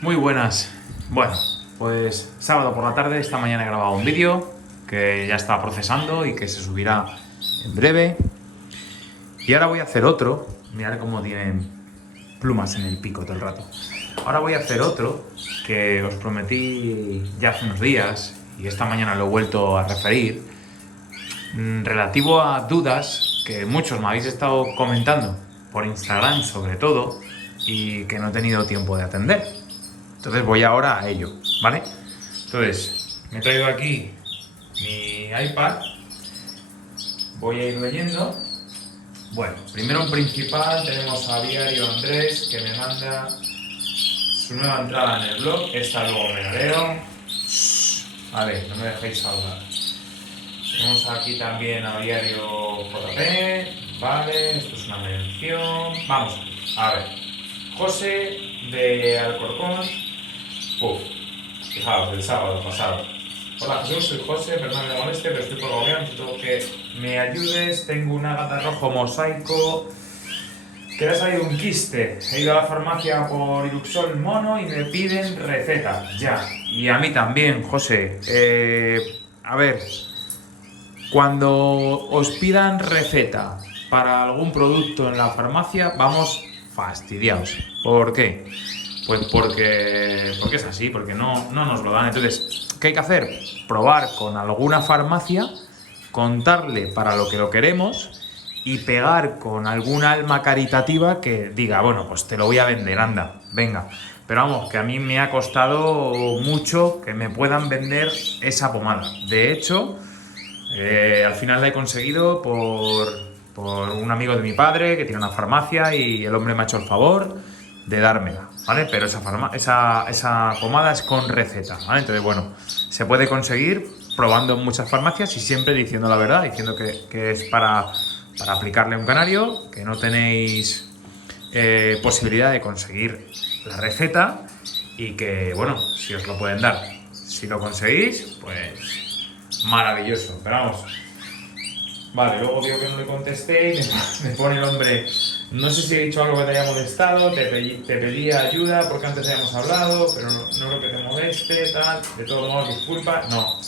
Muy buenas. Bueno, pues sábado por la tarde, esta mañana he grabado un vídeo que ya está procesando y que se subirá en breve. Y ahora voy a hacer otro. Mirad cómo tienen plumas en el pico todo el rato. Ahora voy a hacer otro que os prometí ya hace unos días y esta mañana lo he vuelto a referir, relativo a dudas que muchos me habéis estado comentando por Instagram sobre todo y que no he tenido tiempo de atender. Entonces voy ahora a ello, ¿vale? Entonces, me he traído aquí mi iPad, voy a ir leyendo. Bueno, primero en principal tenemos a Diario Andrés, que me manda su nueva entrada en el blog. Esta luego me la leo. Vale, no me dejéis hablar. Tenemos aquí también a Diario JP. Vale, esto es una mención. Vamos, a ver. José de Alcorcón. Fijaos, del sábado pasado. Hola Jesús, soy José, perdón que me moleste, pero estoy por Gobián, necesito que me ayudes. Tengo una gata rojo mosaico que le ha salido un quiste. He ido a la farmacia por Iruxol mono y me piden receta, ya. Y a mí también, José. A ver, cuando os pidan receta para algún producto en la farmacia, vamos fastidiados. ¿Por qué? Pues porque es así, porque no nos lo dan. Entonces, ¿qué hay que hacer? Probar con alguna farmacia, contarle para lo que lo queremos y pegar con algún alma caritativa que diga, bueno, pues te lo voy a vender, anda, venga. Pero vamos, que a mí me ha costado mucho que me puedan vender esa pomada. De hecho, al final la he conseguido por un amigo de mi padre que tiene una farmacia y el hombre me ha hecho el favor de dármela, ¿vale? Pero esa pomada es con receta, ¿vale? Entonces, bueno, se puede conseguir probando en muchas farmacias y siempre diciendo la verdad, diciendo que es para aplicarle a un canario, que no tenéis posibilidad de conseguir la receta y que, bueno, si os lo pueden dar. Si lo conseguís, pues maravilloso, pero vamos. Vale, luego digo que no le contesté y me pone el hombre, no sé si he dicho algo que te haya molestado, te pedía ayuda porque antes habíamos hablado, pero no creo que te moleste, tal, de todos modos, disculpa, no.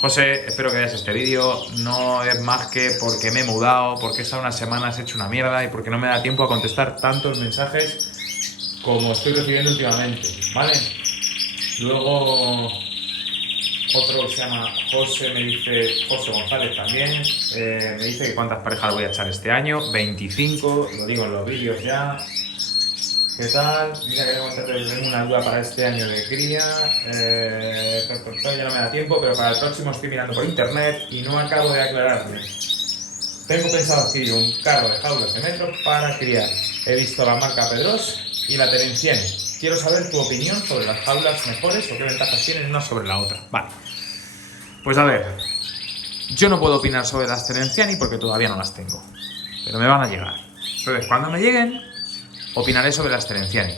José, espero que veas este vídeo, no es más que porque me he mudado, porque he estado unas semanas hecho una mierda y porque no me da tiempo a contestar tantos mensajes como estoy recibiendo últimamente, ¿vale? Luego otro que se llama José, me dice, José González también, me dice que cuántas parejas voy a echar este año, 25, lo digo en los vídeos ya. ¿Qué tal? Mira que tengo una duda para este año de cría, ya no me da tiempo, pero para el próximo estoy mirando por internet y no acabo de aclararme. Tengo pensado adquirir un carro de jaulas de metro para criar. He visto la marca Pedros y la Terenciani. Quiero saber tu opinión sobre las jaulas mejores o qué ventajas tienen una sobre la otra. Vale. Pues a ver, yo no puedo opinar sobre las Terenciani porque todavía no las tengo, pero me van a llegar. Entonces, cuando me lleguen, opinaré sobre las Terenciani.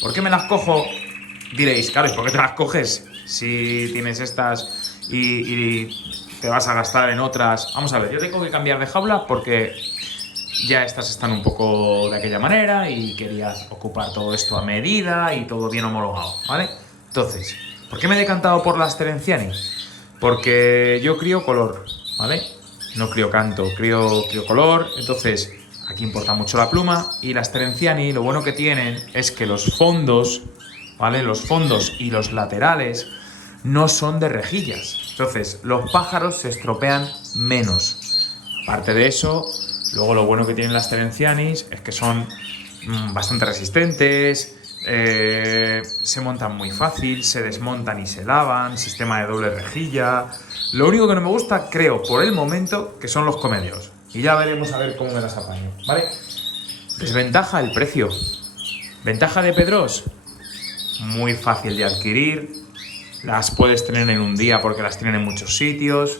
¿Por qué me las cojo? Diréis, claro, ¿y por qué te las coges si tienes estas y te vas a gastar en otras? Vamos a ver, yo tengo que cambiar de jaula porque ya estas están un poco de aquella manera y quería ocupar todo esto a medida y todo bien homologado, ¿vale? Entonces, ¿por qué me he decantado por las Terenciani? Porque yo crío color, ¿vale? No crío canto, crío color, entonces aquí importa mucho la pluma y las Terenciani lo bueno que tienen es que los fondos, ¿vale? Los fondos y los laterales no son de rejillas, entonces los pájaros se estropean menos. Aparte de eso, luego lo bueno que tienen las Terencianis es que son bastante resistentes, se montan muy fácil, se desmontan y se lavan, sistema de doble rejilla. Lo único que no me gusta, creo, por el momento, que son los comedios. Y ya veremos a ver cómo me las apaño, ¿vale? Desventaja, el precio. Ventaja de Pedros, muy fácil de adquirir. Las puedes tener en un día porque las tienen en muchos sitios.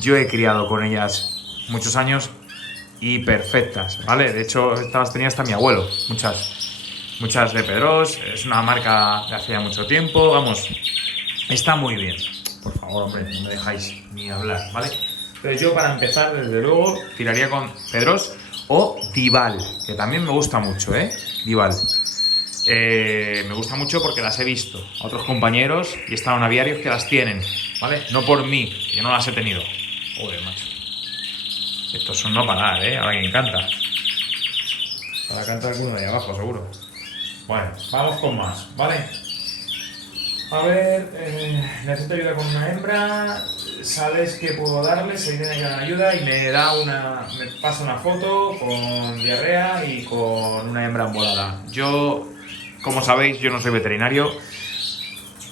Yo he criado con ellas muchos años y perfectas, ¿vale? De hecho, estas tenía hasta mi abuelo, muchas de Pedros. Es una marca de hace ya mucho tiempo, vamos, está muy bien. Por favor, hombre, no me dejáis ni hablar, ¿vale? Entonces yo para empezar, desde luego, tiraría con Pedros o Dival, que también me gusta mucho, Dival. Me gusta mucho porque las he visto a otros compañeros y estaban aviarios que las tienen, ¿vale? No por mí, que yo no las he tenido. Joder, macho. Estos son no para nada, ahora que me encanta. Para cantar alguno de ahí abajo, seguro. Bueno, vamos con más, ¿vale? A ver, necesito ayuda con una hembra. ¿Sabes qué puedo darle? Se tiene que dar ayuda y me pasa una foto con diarrea y con una hembra embolada. Yo, como sabéis, yo no soy veterinario,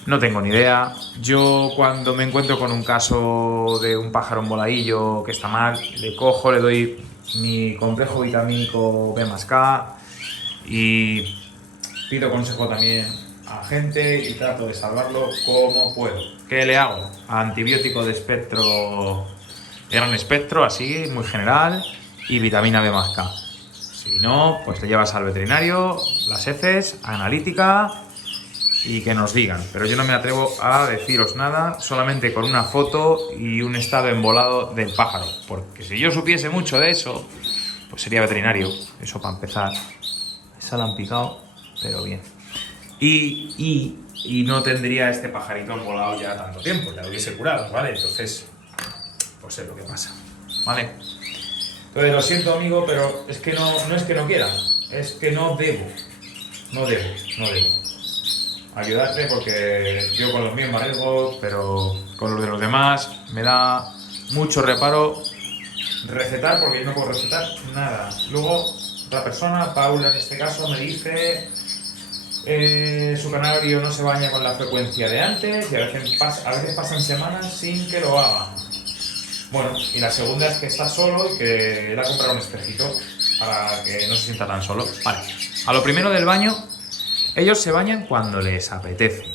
no tengo ni idea. Yo cuando me encuentro con un caso de un pájaro emboladillo que está mal, le cojo, le doy mi complejo vitamínico B más K y pido consejo también a gente y trato de salvarlo como puedo. ¿Qué le hago? Antibiótico de espectro, de gran espectro, así, muy general, y vitamina B más K. Si no, pues te llevas al veterinario, las heces, analítica y que nos digan. Pero yo no me atrevo a deciros nada, solamente con una foto y un estado embolado del pájaro. Porque si yo supiese mucho de eso, pues sería veterinario. Eso para empezar. Esa la han picado, pero bien. Y no tendría este pajarito embolado ya tanto tiempo, ya lo hubiese curado, ¿vale? Entonces, pues es lo que pasa, ¿vale? Entonces, lo siento, amigo, pero es que no es que no quiera, es que no debo ayudarte porque yo con los míos me arriesgo, pero con los de los demás me da mucho reparo recetar porque yo no puedo recetar nada. Luego, otra persona, Paula en este caso, me dice... su canario no se baña con la frecuencia de antes y a veces pasan semanas sin que lo haga. Bueno, y la segunda es que está solo y que le ha comprado un espejito para que no se sienta tan solo. Vale, a lo primero del baño, ellos se bañan cuando les apetece.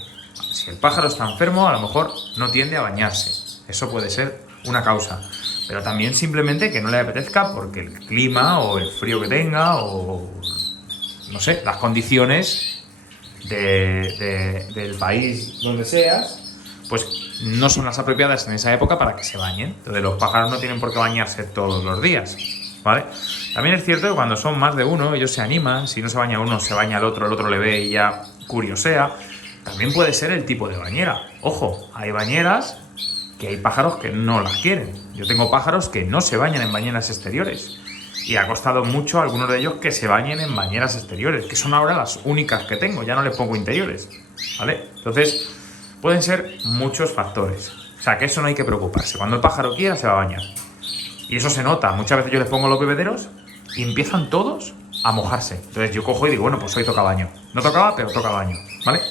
Si el pájaro está enfermo, a lo mejor no tiende a bañarse. Eso puede ser una causa. Pero también simplemente que no le apetezca porque el clima o el frío que tenga o, no sé, las condiciones del país donde seas, pues no son las apropiadas en esa época para que se bañen. Entonces los pájaros no tienen por qué bañarse todos los días, ¿vale? También es cierto que cuando son más de uno, ellos se animan. Si no se baña uno, se baña el otro le ve y ya curiosea. También puede ser el tipo de bañera. Ojo, hay bañeras que hay pájaros que no las quieren. Yo tengo pájaros que no se bañan en bañeras exteriores. Y ha costado mucho a algunos de ellos que se bañen en bañeras exteriores, que son ahora las únicas que tengo, ya no les pongo interiores, ¿vale? Entonces, pueden ser muchos factores. O sea, que eso no hay que preocuparse. Cuando el pájaro quiera, se va a bañar. Y eso se nota. Muchas veces yo les pongo los bebederos y empiezan todos a mojarse. Entonces yo cojo y digo, bueno, pues hoy toca baño. No tocaba, pero toca baño, ¿vale?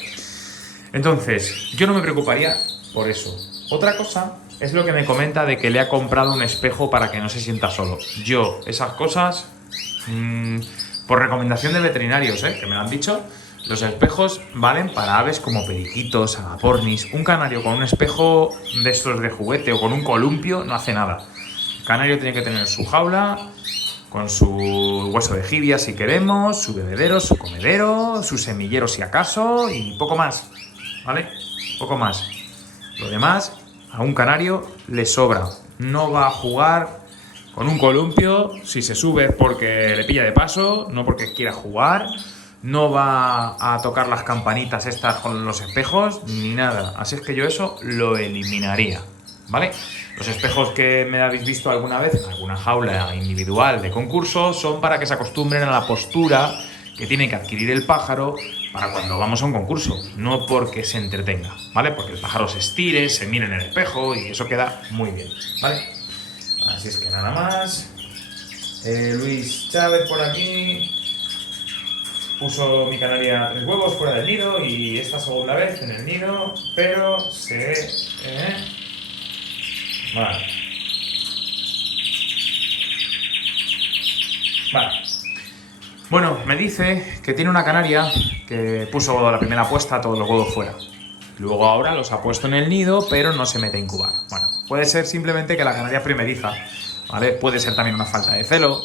Entonces, yo no me preocuparía por eso. Otra cosa... es lo que me comenta de que le ha comprado un espejo para que no se sienta solo. Yo, esas cosas, por recomendación de veterinarios, que me lo han dicho, los espejos valen para aves como periquitos, agapornis. Un canario con un espejo de estos de juguete o con un columpio no hace nada. El canario tiene que tener su jaula, con su hueso de jibia si queremos, su bebedero, su comedero, su semillero si acaso y poco más, ¿vale? Poco más. Lo demás... a un canario le sobra. No va a jugar con un columpio si se sube porque le pilla de paso, no porque quiera jugar. No va a tocar las campanitas estas con los espejos, ni nada. Así es que yo eso lo eliminaría, ¿vale? Los espejos que me habéis visto alguna vez en alguna jaula individual de concurso son para que se acostumbren a la postura que tiene que adquirir el pájaro para cuando vamos a un concurso, no porque se entretenga, ¿vale? Porque el pájaro se estire, se mire en el espejo y eso queda muy bien, ¿vale? Así es que nada más. Luis Chávez por aquí puso mi canaria 3 huevos fuera del nido y esta segunda vez en el nido, pero Vale. Bueno, me dice que tiene una canaria que puso la primera puesta todos los huevos fuera. Luego ahora los ha puesto en el nido, pero no se mete a incubar. Bueno, puede ser simplemente que la canaria primeriza, ¿vale? Puede ser también una falta de celo,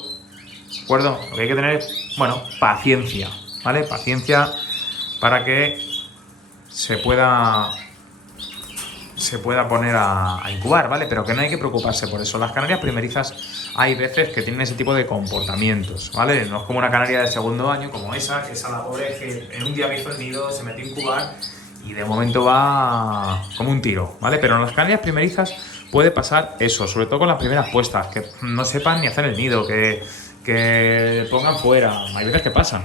¿de acuerdo? Lo que hay que tener es, bueno, paciencia, ¿vale? Paciencia para que se pueda poner a incubar, ¿vale? Pero que no hay que preocuparse por eso. Las canarias primerizas hay veces que tienen ese tipo de comportamientos, ¿vale? No es como una canaria de segundo año, como esa, que esa la pobre que en un día me hizo el nido, se metió a incubar y de momento va como un tiro, ¿vale? Pero en las canarias primerizas puede pasar eso, sobre todo con las primeras puestas, que no sepan ni hacer el nido, que pongan fuera, hay veces que pasa,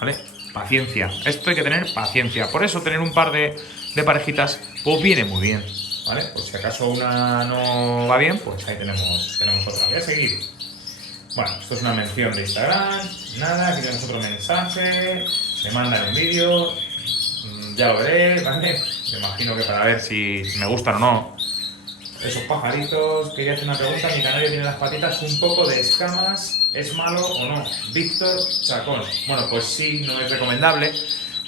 ¿vale? Paciencia, esto hay que tener paciencia, por eso tener un par de parejitas pues viene muy bien, ¿vale? Pues si acaso una no va bien, pues ahí tenemos otra. Voy a seguir. Bueno, esto es una mención de Instagram, nada, aquí tenemos otro mensaje, me mandan un vídeo, ya lo veré, ¿vale? Me imagino que para ver si me gustan o no esos pajaritos. Quería hacer una pregunta, mi canario tiene las patitas un poco de escamas, ¿es malo o no? Víctor Chacón. Bueno, pues sí, no es recomendable.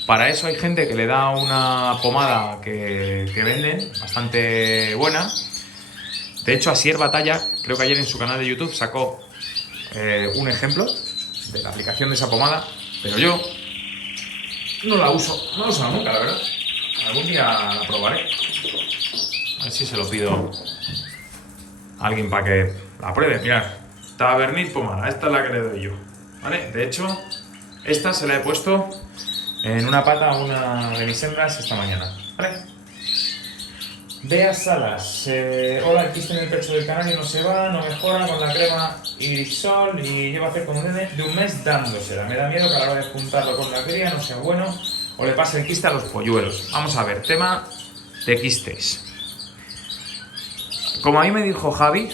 Para eso hay gente que le da una pomada que venden, bastante buena. De hecho, Asier Batalla, creo que ayer en su canal de YouTube sacó un ejemplo de la aplicación de esa pomada, pero yo no la uso nunca, la verdad. Algún día la probaré. A ver si se lo pido a alguien para que la pruebe. Mirad, Tavernic pomada, esta es la que le doy yo, ¿vale? De hecho, esta se la he puesto en una pata a una de mis hembras esta mañana, ¿vale? Bea Salas, hola, el quiste en el pecho del canario no se va, no mejora con la crema Irisol y lleva cerca de un mes dándosela. Me da miedo que a la hora de juntarlo con la cría no sea bueno o le pase el quiste a los polluelos. Vamos a ver, tema de quistes. Como a mí me dijo Javi,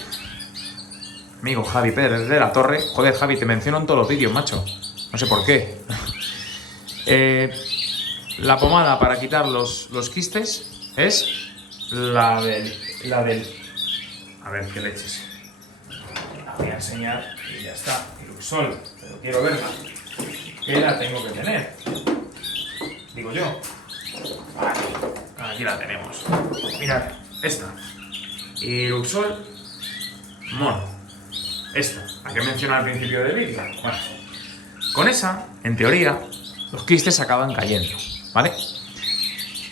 amigo Javi Pérez de la Torre, joder Javi, te menciono en todos los vídeos, macho, no sé por qué. La pomada para quitar los quistes es la del... A ver, qué leches. La voy a enseñar y ya está. Iluxol, pero quiero verla. ¿Qué la tengo que tener? Digo yo. Vale, aquí la tenemos. Mirad, esta. Iluxol mono. Esta, la que mencioné al principio del vídeo. Bueno, con esa, en teoría, los quistes acaban cayendo, ¿vale?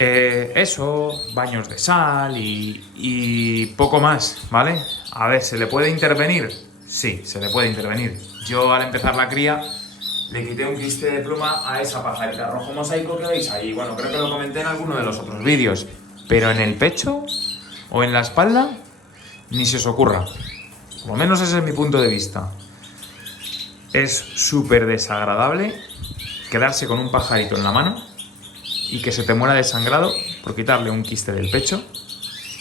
Eso, baños de sal y poco más, ¿vale? A ver, ¿se le puede intervenir? Sí, se le puede intervenir. Yo al empezar la cría le quité un quiste de pluma a esa pajarita rojo mosaico que veis ahí. Bueno, creo que lo comenté en alguno de los otros vídeos. Pero en el pecho o en la espalda, ni se os ocurra. Por lo menos ese es mi punto de vista. Es súper desagradable quedarse con un pajarito en la mano y que se te muera desangrado por quitarle un quiste del pecho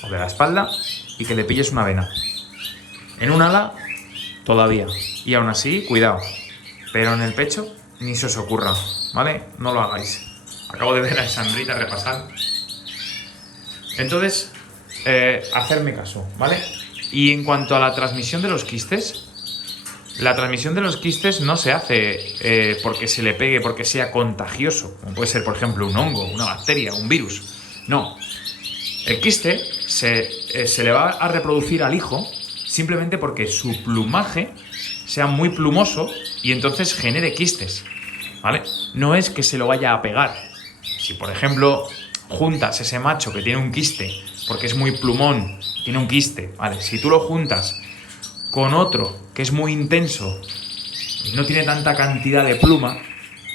o de la espalda y que le pilles una vena. En un ala, todavía. Y aún así, cuidado. Pero en el pecho, ni se os ocurra, ¿vale? No lo hagáis. Acabo de ver a Sandrita repasar. Entonces, hacerme caso, ¿vale? Y en cuanto a la transmisión de los quistes, la transmisión de los quistes no se hace porque se le pegue, porque sea contagioso, como puede ser, por ejemplo, un hongo, una bacteria, un virus. No. El quiste se le va a reproducir al hijo simplemente porque su plumaje sea muy plumoso y entonces genere quistes, ¿vale? No es que se lo vaya a pegar. Si, por ejemplo, juntas ese macho que tiene un quiste porque es muy plumón, tiene un quiste, ¿vale? Si tú lo juntas con otro que es muy intenso y no tiene tanta cantidad de pluma,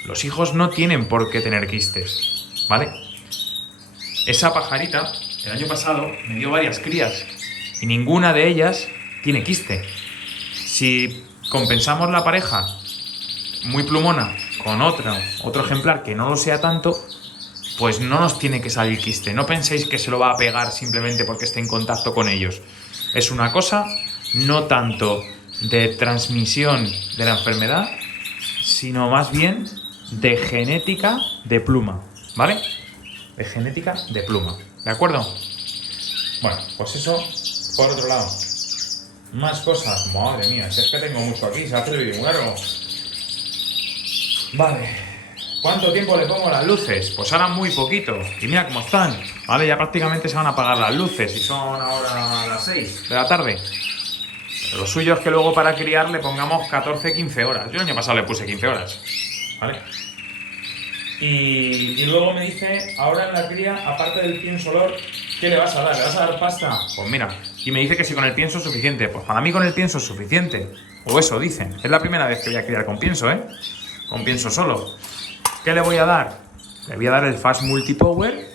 los hijos no tienen por qué tener quistes, ¿vale? Esa pajarita, el año pasado, me dio varias crías y ninguna de ellas tiene quiste. Si compensamos la pareja muy plumona con otro ejemplar que no lo sea tanto, pues no nos tiene que salir quiste. No penséis que se lo va a pegar simplemente porque esté en contacto con ellos. Es una cosa no tanto de transmisión de la enfermedad, sino más bien de genética de pluma, ¿vale? De genética de pluma, ¿de acuerdo? Bueno, pues eso por otro lado. Más cosas. Madre mía, si es que tengo mucho aquí, se hace el vídeo muy largo. Vale. ¿Cuánto tiempo le pongo a las luces? Pues ahora muy poquito. Y mira cómo están. Vale, ya prácticamente se van a apagar las luces y son ahora las 6 de la tarde. Pero lo suyo es que luego para criar le pongamos 14-15 horas. Yo el año pasado le puse 15 horas. ¿Vale? Y luego me dice, ahora en la cría, aparte del pienso olor, ¿qué le vas a dar? ¿Le vas a dar pasta? Pues mira, y me dice que si con el pienso es suficiente. Pues para mí con el pienso es suficiente. O eso dicen. Es la primera vez que voy a criar con pienso, ¿eh? Con pienso solo. ¿Qué le voy a dar? Le voy a dar el Fast Multipower,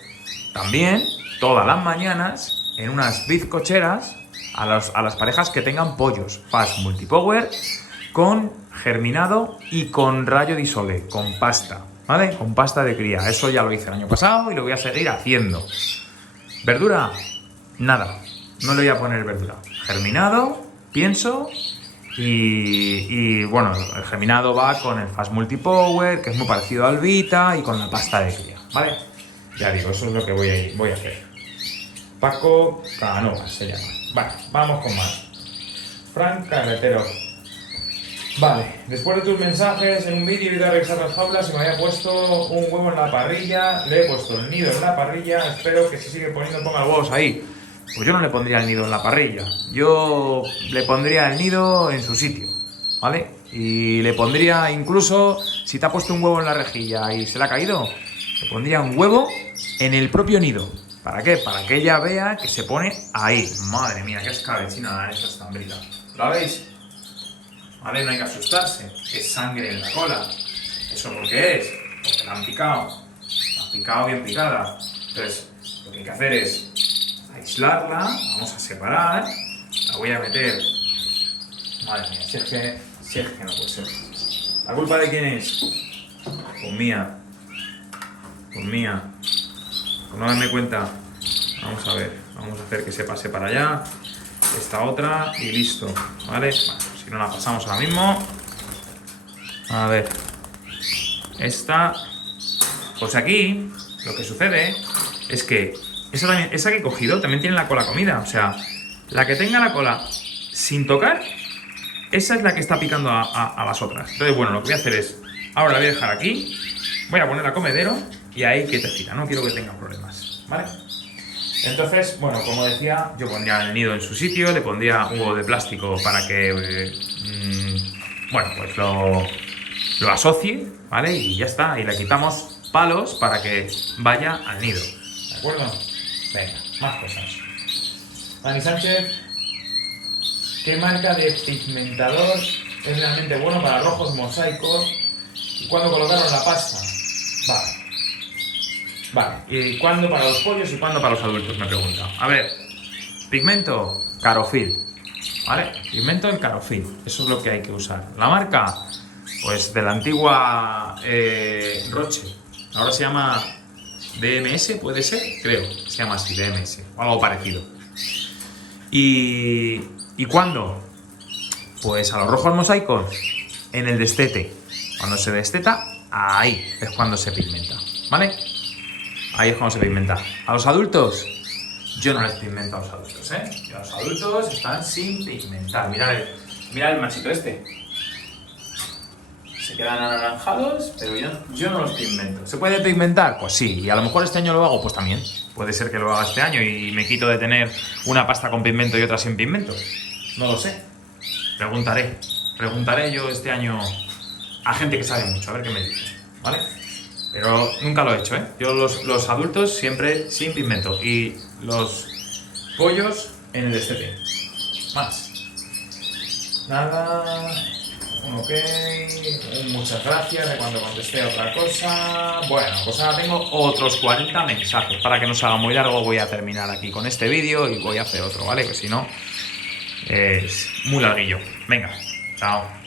también, todas las mañanas, en unas bizcocheras, a las parejas que tengan pollos. Fast Multipower, con germinado y con rayo di sole, con pasta, ¿vale? Con pasta de cría. Eso ya lo hice el año pasado y lo voy a seguir haciendo. ¿Verdura? Nada. No le voy a poner verdura. Germinado, pienso... Y bueno, el germinado va con el Fast Multipower, que es muy parecido al Vita, y con la pasta de cría, ¿vale? Ya digo, eso es lo que voy a hacer. Paco Canovas se llama. Vale, vamos con más. Frank Carretero. Vale, después de tus mensajes en un vídeo he ido a revisar las jaulas y me había puesto un huevo en la parrilla, le he puesto el nido en la parrilla, espero que si sigue poniendo ponga los huevos ahí. Pues yo no le pondría el nido en la parrilla, yo le pondría el nido en su sitio, ¿vale? Y le pondría incluso, si te ha puesto un huevo en la rejilla y se le ha caído, le pondría un huevo en el propio nido. ¿Para qué? Para que ella vea que se pone ahí. Madre mía, qué escabechina esa estambrita. ¿La veis? Vale, no hay que asustarse, es sangre en la cola. ¿Eso por qué es? Porque la han picado. La han picado bien picada. Entonces, lo que hay que hacer es aislarla, vamos a separar, la voy a meter. Madre mía, si es que no puede ser. ¿La culpa de quién es? Pues mía. Pues mía. Por no darme cuenta. Vamos a ver, vamos a hacer que se pase para allá. Esta otra y listo, ¿vale? Bueno, si no la pasamos ahora mismo. A ver. Esta. Pues aquí, lo que sucede es que esa que he cogido también tiene la cola comida. O sea, la que tenga la cola sin tocar, esa es la que está picando a las otras. Entonces, bueno, lo que voy a hacer es, ahora la voy a dejar aquí, voy a poner a comedero y ahí quietecita, no quiero que tenga problemas, ¿vale? Entonces, bueno, como decía, yo pondría el nido en su sitio, le pondría un huevo de plástico para que, bueno, pues lo asocie, ¿vale? Y ya está, y le quitamos palos para que vaya al nido, ¿de acuerdo? Venga, más cosas. Dani Sánchez, ¿qué marca de pigmentador es realmente bueno para rojos mosaicos? ¿Y cuándo colocaron la pasta? Vale. ¿Y cuándo para los pollos y cuándo para los adultos? Me pregunta. A ver, pigmento Carofil, ¿vale? Pigmento en Carofil, eso es lo que hay que usar. La marca, pues de la antigua Roche, ahora se llama DMS, puede ser, creo, se llama así, DMS, o algo parecido. ¿Y cuándo? Pues a los rojos mosaicos, en el destete. Cuando se desteta, ahí es cuando se pigmenta, ¿vale? Ahí es cuando se pigmenta. A los adultos, yo no les pigmento a los adultos, ¿eh? Y a los adultos están sin pigmentar. Mirad el machito este. Se quedan anaranjados, pero yo no los pigmento. ¿Se puede pigmentar? Pues sí, y a lo mejor este año lo hago, pues también. Puede ser que lo haga este año y me quito de tener una pasta con pigmento y otra sin pigmento. No lo sé. Preguntaré yo este año a gente que sabe mucho, a ver qué me dice, ¿vale? Pero nunca lo he hecho, ¿eh? Yo los adultos siempre sin pigmento y los pollos en el destete. Más. Nada. Ok. Muchas gracias de cuando contesté otra cosa. Bueno, pues ahora tengo otros 40 mensajes. Para que no se haga muy largo voy a terminar aquí con este vídeo y voy a hacer otro, ¿vale? Que si no es muy larguillo. Venga, chao.